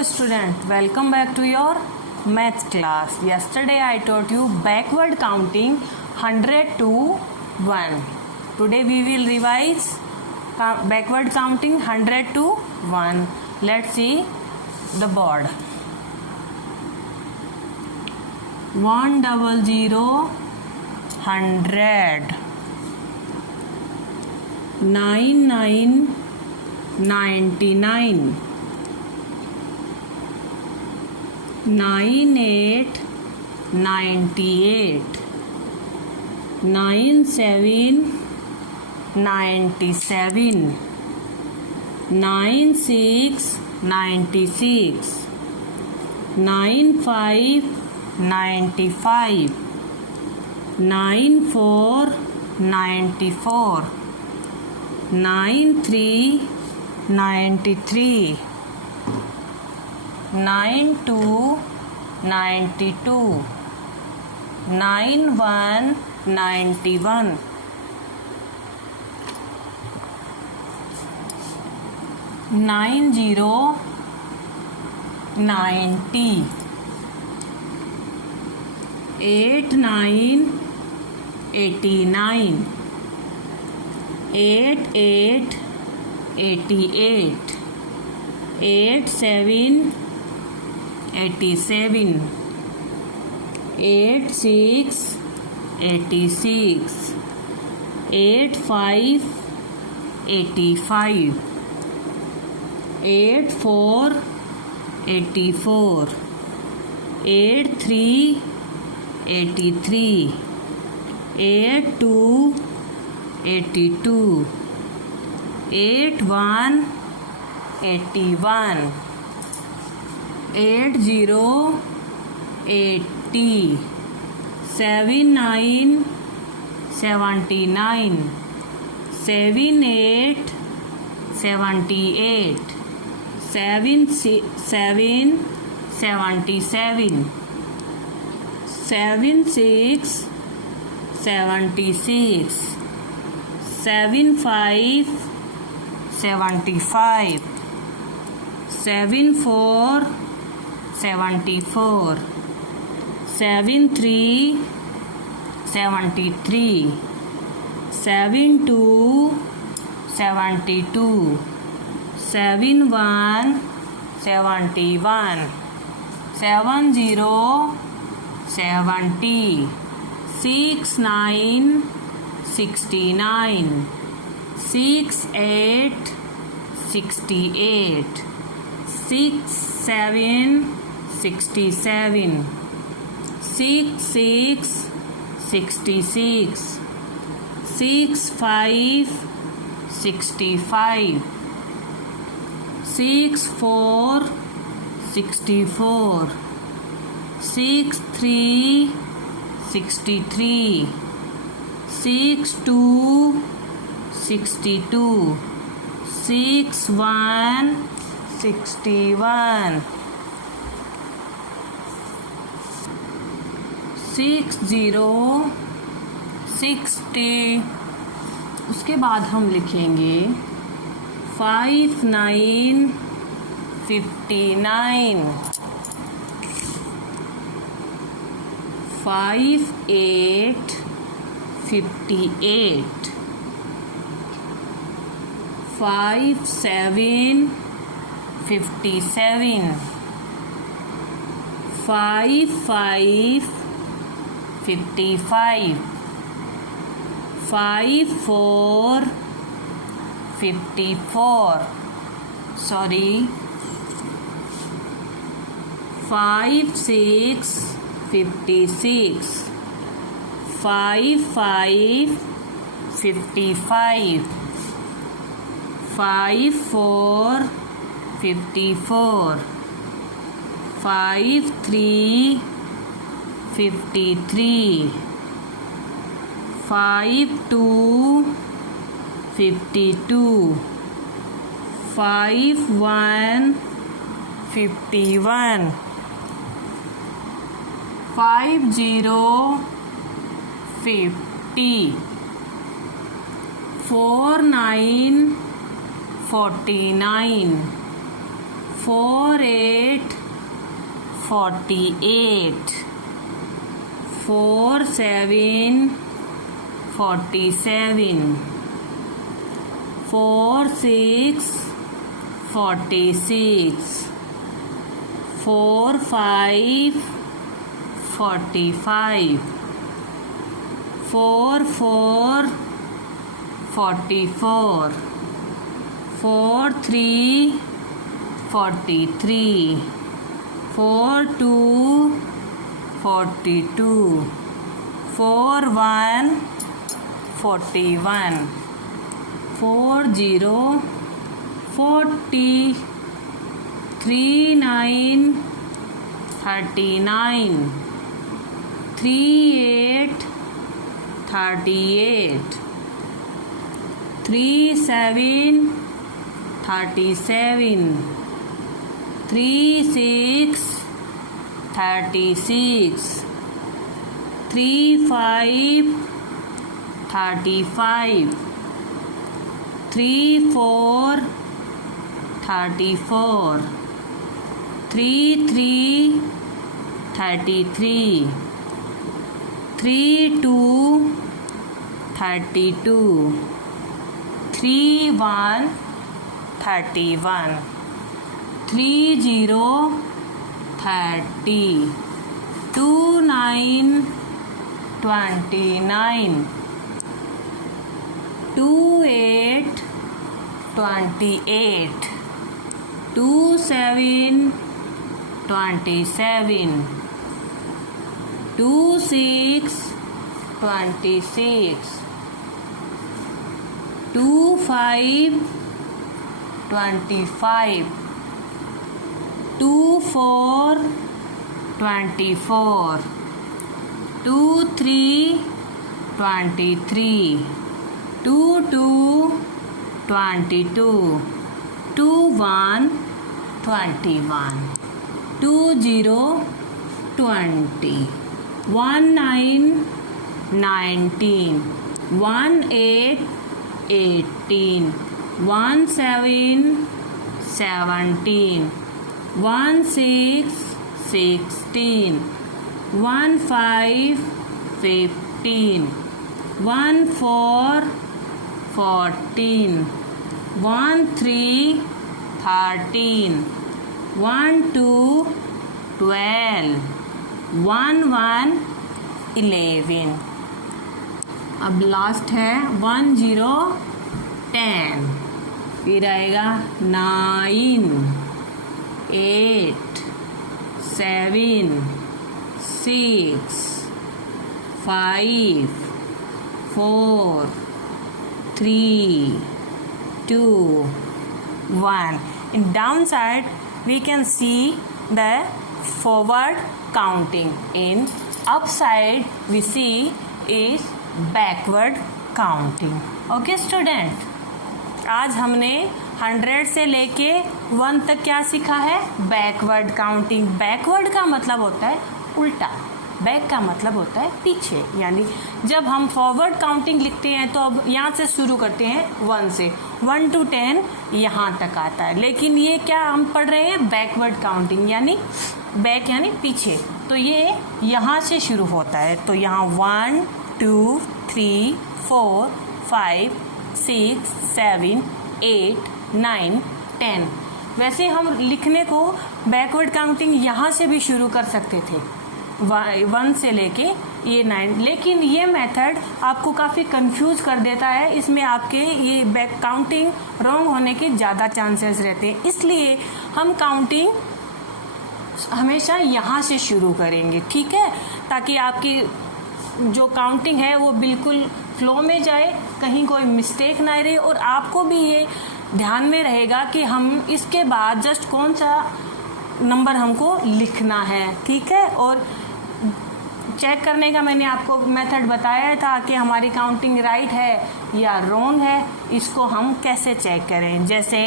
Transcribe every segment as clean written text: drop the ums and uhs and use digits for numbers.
Hello student, welcome back to your maths class. Yesterday I taught you backward counting 100 to 1. Today we will revise backward counting 100 to 1. Let's see the board. 100 100 99 99 98 98 97 97 96 96 95 95 94 94 93 93 92 92 91 91 90 90 89 89 88 88 87 87 86 86 85 85 84 84 83 83 82 82 81 81 80 80 79 79 78 78 77 77 76 76 75 75 74 74 73 73 72 72 71 71 70 70 69 69 68 68 67 67 66 66 65 65 64 64 63 63 62 62 61 61 60 60 उसके बाद हम लिखेंगे 59 59 58 58 57 57 55 55 54 54 sorry 56 56 55 55 54 54 53 53 52 52 51 51 50 50 49 49 4 8 48, 4 7 47, 4 6 46, 4 5 45, 4 4 44, 4 3 43, 4 2 42, 4 1 41, 4 0 40, 3 9 39, 3 8 38, 3 7 37, 3 6 36, 3 5 35, 3 4 34, 3 3 33, 3 2 32, 3 1 31, 3 0 30, 2 9 29, 2 8 28, 2 7 27, 2 6 26, 2 5 25, 2 4 24, 2 3 23, 2 2 22, 2 1 21, 2 0 20, 1 9 19, 1 8 18, 1 7 17, 1 6 16, 1 5 15, 1 4 14, 1 3 13, 1 2 12, 1 1 11. अब last है 1 0 10, फिर आएगा 9 8 7 6 5 4 3 2 1. In downside we can see the forward counting. In upside we see is backward counting. Okay student, आज हमने 100 से लेके 1 तक क्या सीखा है? Backward counting. बैकवर्ड का मतलब होता है उल्टा, बैक का मतलब होता है पीछे. यानी जब हम फॉरवर्ड काउंटिंग लिखते हैं तो अब यहाँ से शुरू करते हैं 1 से, 1 to 10 यहाँ तक आता है. लेकिन ये क्या हम पढ़ रहे हैं? बैकवर्ड काउंटिंग, यानी बैक यानी पीछे. तो ये यहाँ से शुरू होता है. तो यहाँ 1 2 3 4 5 6 7 8 9 10. वैसे हम लिखने को बैकवर्ड काउंटिंग यहाँ से भी शुरू कर सकते थे, 1 से लेके ये 9. लेकिन ये मेथड आपको काफ़ी कंफ्यूज कर देता है. इसमें आपके ये बैक काउंटिंग रॉन्ग होने के ज़्यादा चांसेस रहते हैं. इसलिए हम काउंटिंग हमेशा यहाँ से शुरू करेंगे, ठीक है, ताकि आपकी जो काउंटिंग है वो बिल्कुल फ्लो में जाए, कहीं कोई मिस्टेक ना रहे, और आपको भी ये ध्यान में रहेगा कि हम इसके बाद जस्ट कौन सा नंबर हमको लिखना है, ठीक है. और चेक करने का मैंने आपको मेथड बताया था कि हमारी काउंटिंग राइट है या रॉन्ग है. इसको हम कैसे चेक करें? जैसे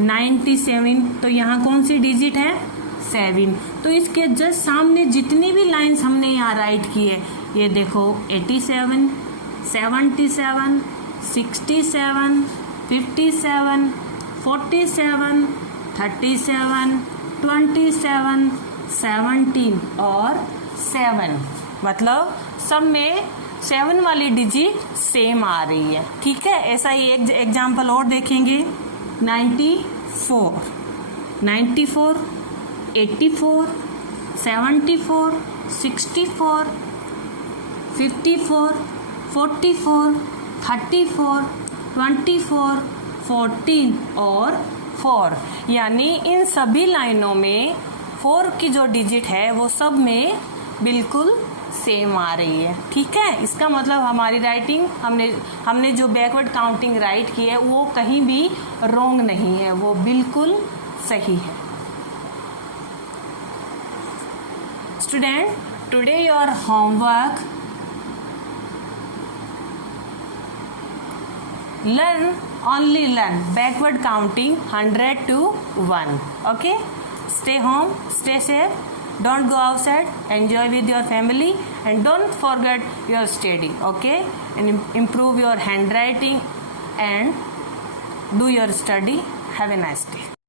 97, तो यहाँ कौन सी डिजिट है? 7. तो इसके जस्ट सामने जितनी भी लाइंस हमने यहाँ राइट की है, ये देखो 87, 77, 67, 57, 47, 37, 27, 17 और 7, मतलब सब में 7 वाली डिजिट सेम आ रही है। ठीक है, ऐसा ही एक एग्जाम्पल और देखेंगे। 94, 94, 84, 74, 64, 54, 44, 34, 24, 14 और 4, यानी इन सभी लाइनों में 4 की जो डिजिट है वो सब में बिल्कुल सेम आ रही है। ठीक है, इसका मतलब हमारी राइटिंग हमने जो बैकवर्ड काउंटिंग राइट की है वो कहीं भी रॉन्ग नहीं है, वो बिल्कुल सही है। Student, today your homework, only learn backward counting 100 to 1. Okay, stay home, stay safe, don't go outside, enjoy with your family, and don't forget your study. Okay, and improve your handwriting and do your study. Have a nice day.